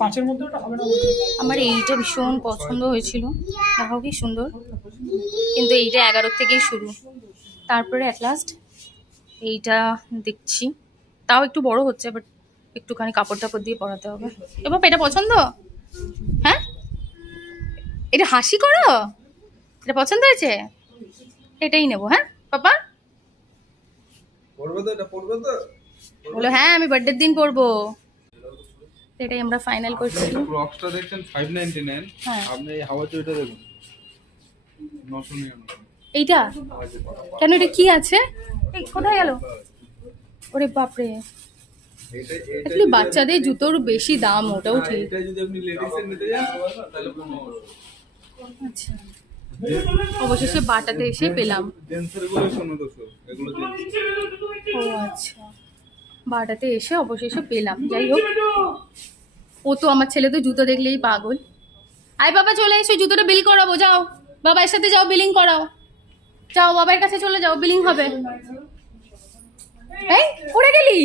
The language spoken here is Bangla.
পাঁচের মধ্যে ওটা হবে না? আমার এইটা ভীষণ পছন্দ হয়েছিল, দেখো কি সুন্দর, কিন্তু এইটা 11 থেকেই শুরু। তারপরে অ্যাট লাস্ট এইটা দেখছি, তাও একটু বড় হচ্ছে, বাট একটুখানি কাপড় টাপড় দিয়ে পরাতে হবে। এবার এটা পছন্দ? হ্যাঁ, এটা হাসি করো, এটা পছন্দ হয়েছে, এটাই নেবো। হ্যাঁ পাপা পড়বে তো, এটা পড়বে তো। বলো হ্যাঁ আমি বার্থডের দিন পরবো। এটাই আমরা ফাইনাল করছি। ক্রক্সটা দেখছেন 599, হ্যাঁ আপনি এই হাওয়া চুড়িটা দেখুন 999। এইটা কেন, এটা কি আছে, এই কোথায় গেল? ওরে বাপরে, অ্যাকচুয়ালি বাচ্চাদের জুতোর বেশি দাম, ওটাও ঠিক। এটা যদি আপনি লেডিসের নিতে যান তাহলে 1500। আচ্ছা, অবশেষে বাটাতে এসে পেলাম। জেন্টসের গুলো 1500, এগুলো জেন্টস। ও আচ্ছা, বাটাতে এসে অবশেষে পেলাম। যাই হোক, ও তো আমার ছেলে তো জুতো দেখলেই পাগল। আয় বাবা চলে এসো, জুতোটা বিল করাবো, যাও বাবার সাথে যাও, বিলিং করাও, যাও বাবার কাছে চলে যাও, বিলিং হবে। এই উড়ে গেলি